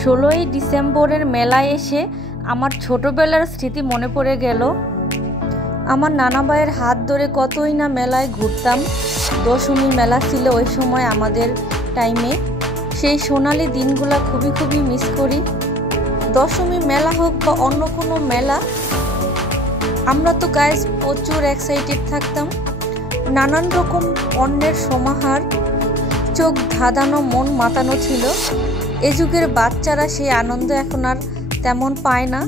16ই ডিসেম্বরের মেলায় এসে আমার ছোটবেলার স্মৃতি মনে পড়ে গেল। আমার নানা ভাইয়ের হাত ধরে কতই না মেলায় ঘুরতাম। দশমী মেলা ছিল ওই সময় আমাদের টাইমে। সেই সোনালি দিনগুলো খুবই মিস করি। দশমী মেলা হোক বা অন্য কোনো মেলা, আমরা তো গাইজ প্রচুর এক্সাইটেড থাকতাম। নানান রকম পণ্যের সমাহার, চোখ ধাঁধানো, মন মাতানো ছিল। এ যুগের বাচ্চারা সেই আনন্দ এখন আর তেমন পায় না।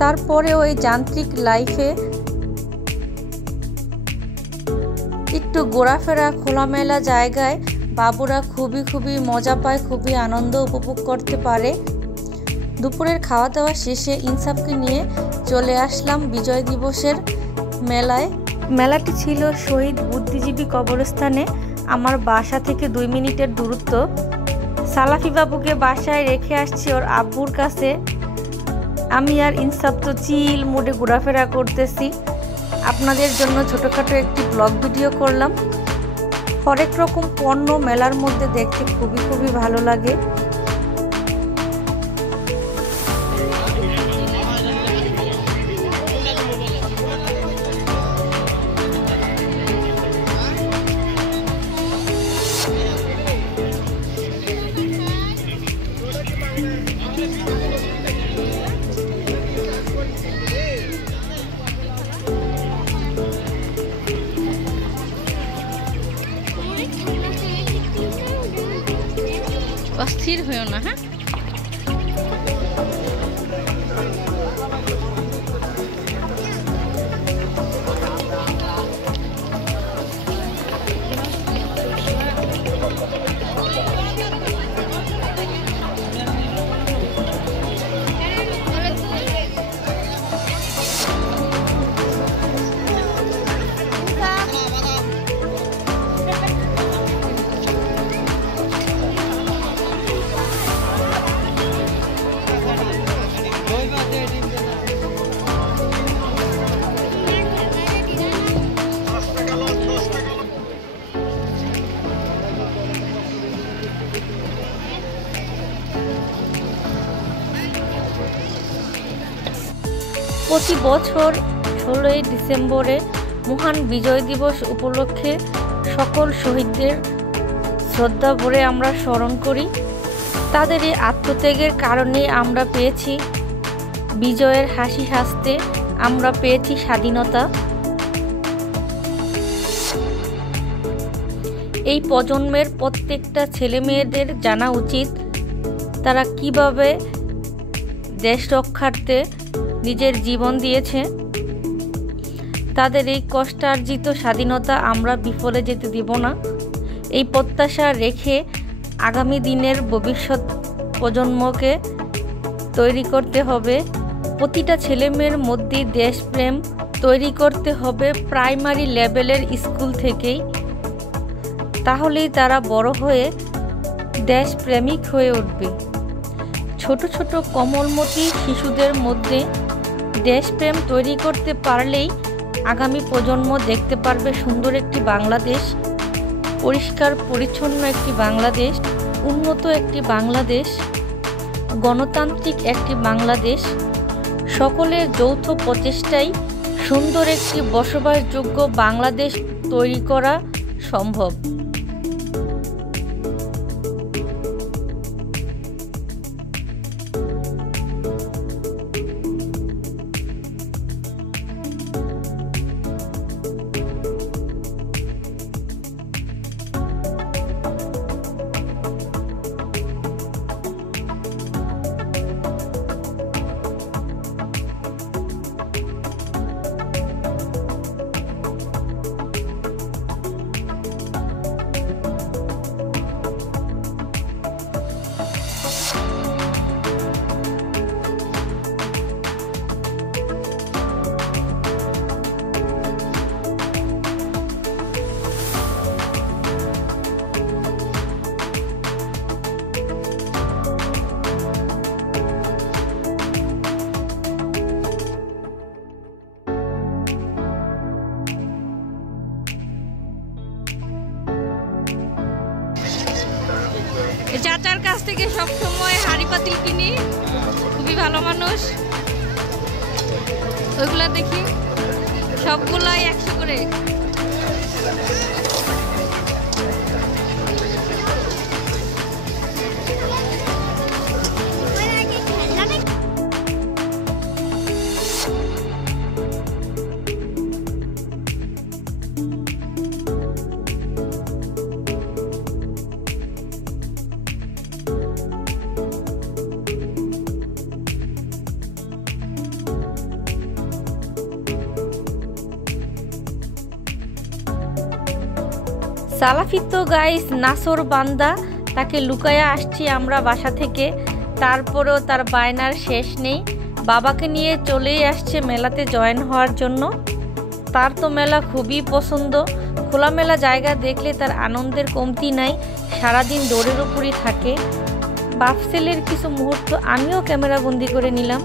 তারপরে ওই যান্ত্রিক লাইফে একটু ঘোরাফেরা, খোলামেলা জায়গায় বাবুরা খুবই মজা পায়, খুবই আনন্দ উপভোগ করতে পারে। দুপুরের খাওয়া দাওয়া শেষে ইনসাফকে নিয়ে চলে আসলাম বিজয় দিবসের মেলায়। মেলাটি ছিল শহীদ বুদ্ধিজীবী কবরস্থানে, আমার বাসা থেকে 2 মিনিটের দূরত্ব। সালাফি বাবুকে বাসায় রেখে আসছি ওর আব্বুর কাছে। আমি আর ইনসাফ তো চিল মুডে ঘোরাফেরা করতেছি। আপনাদের জন্য ছোটোখাটো একটি ব্লগ ভিডিও করলাম। হরেক রকম পণ্য মেলার মধ্যে দেখতে খুবই ভালো লাগে। অস্থির হইও না, হ্যাঁ। প্রতি বছর 16ই ডিসেম্বরে মহান বিজয় দিবস উপলক্ষে সকল শহীদদের শ্রদ্ধা ভরে আমরা স্মরণ করি। তাদের এই আত্মত্যাগের কারণে আমরা পেয়েছি বিজয়ের হাসি হাসতে, আমরা পেয়েছি স্বাধীনতা। এই প্রজন্মের প্রত্যেকটা ছেলে মেয়েদের জানা উচিত তারা কিভাবে দেশ রক্ষার্থে নিজের জীবন দিয়েছে। তাদের এই কষ্টার্জিত স্বাধীনতা আমরা বিফলে যেতে দিব না। এই প্রত্যাশা রেখে আগামী দিনের ভবিষ্যৎ প্রজন্মকে তৈরি করতে হবে। প্রতিটা ছেলেমেয়ের মধ্যে দেশপ্রেম তৈরি করতে হবে প্রাইমারি লেভেলের স্কুল থেকেই। তাহলেই তারা বড় হয়ে দেশপ্রেমিক হয়ে উঠবে। ছোট ছোট কোমলমতি শিশুদের মধ্যে দেশপ্রেম তৈরি করতে পারলেই আগামী প্রজন্ম দেখতে পারবে সুন্দর একটি বাংলাদেশ, পরিষ্কার পরিচ্ছন্ন একটি বাংলাদেশ, উন্নত একটি বাংলাদেশ, গণতান্ত্রিক একটি বাংলাদেশ। সকলের যৌথ প্রচেষ্টায় সুন্দর একটি বসবাসযোগ্য বাংলাদেশ তৈরি করা সম্ভব। থেকে সব সময় হাঁড়ি পাতিল কিনি, খুবই ভালো মানুষ। ওইগুলা দেখি সবগুলাই 100 করে। সালাফি তো গাইস নাসর বান্দা, তাকে লুকায়া আসছি আমরা বাসা থেকে, তারপরেও তার বায়নার শেষ নেই। বাবাকে নিয়ে চলেই আসছে মেলাতে জয়েন হওয়ার জন্য। তার তো মেলা খুবই পছন্দ, খোলামেলা জায়গা দেখলে তার আনন্দের কমতি নাই, সারাদিন দৌড়ের উপরই থাকে। বাপ ছেলের কিছু মুহূর্ত আমিও ক্যামেরা বন্দি করে নিলাম।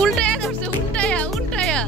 উল্টায়া ধরছে, উল্টায়া উল্টায়া